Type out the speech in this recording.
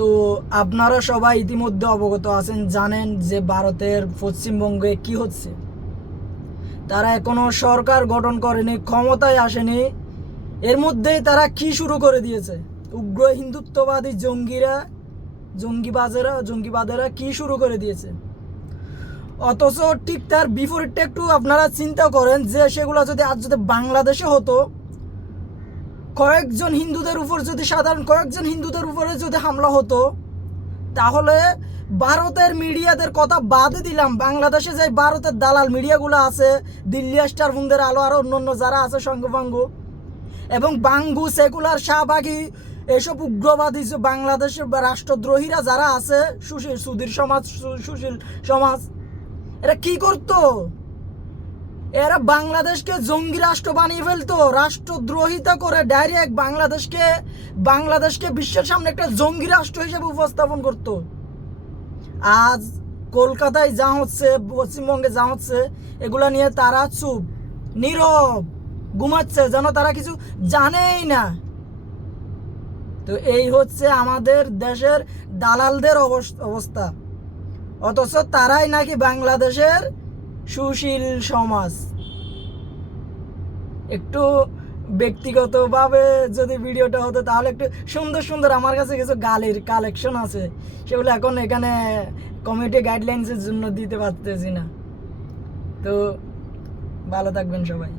তো আপনারা সবাই ইতিমধ্যে অবগত আছেন, জানেন যে ভারতের পশ্চিমবঙ্গে কি হচ্ছে। তারা এখনো সরকার গঠন করেনি, ক্ষমতায় আসেনি, এর মধ্যেই তারা কি শুরু করে দিয়েছে। উগ্র হিন্দুত্ববাদী জঙ্গিবাদেরা কি শুরু করে দিয়েছে। অথচ ঠিক তার বিপরীতটা একটু আপনারা চিন্তা করেন যে সেগুলো যদি আজ যদি বাংলাদেশে হতো, কয়েকজন হিন্দুদের উপরে যদি হামলা হতো, তাহলে ভারতের মিডিয়াদের কথা বাদে দিলাম, বাংলাদেশে যে ভারতের দালাল মিডিয়াগুলো আছে, দিল্লি স্টার, হুন্দের আলো, আরও অন্য যারা আছে সঙ্গবাঙ্গু এবং বাঙ্গু, সেকুলার, শাহবাগী, এসব উগ্রবাদী বাংলাদেশের রাষ্ট্রদ্রোহীরা যারা আছে, সুশীল সমাজ, এরা কি করতো? এরা বাংলাদেশকে জঙ্গি রাষ্ট্র বানিয়ে ফেলতো, রাষ্ট্রদ্রোহিতা করে ডাইরেক্ট বাংলাদেশকে বিশ্বের সামনে একটা জঙ্গি রাষ্ট্র হিসেবে উপস্থাপন করত। আজ কলকাতায় যা হচ্ছে, পশ্চিমবঙ্গে যা হচ্ছে, এগুলা নিয়ে তারা চুপ, নীরব, ঘুমাচ্ছে, যেন তারা কিছু জানেই না। তো এই হচ্ছে আমাদের দেশের দালালদের অবস্থা। অথচ তারাই নাকি বাংলাদেশের সুশীল সমাজ। একটু ব্যক্তিগতভাবে যদি ভিডিওটা হতো, তাহলে একটু সুন্দর আমার কাছে কিছু গালির কালেকশন আছে, সেগুলো এখন এখানে কমিউনিটি গাইডলাইন্সের জন্য দিতে পারতেছি না। তো ভালো থাকবেন সবাই।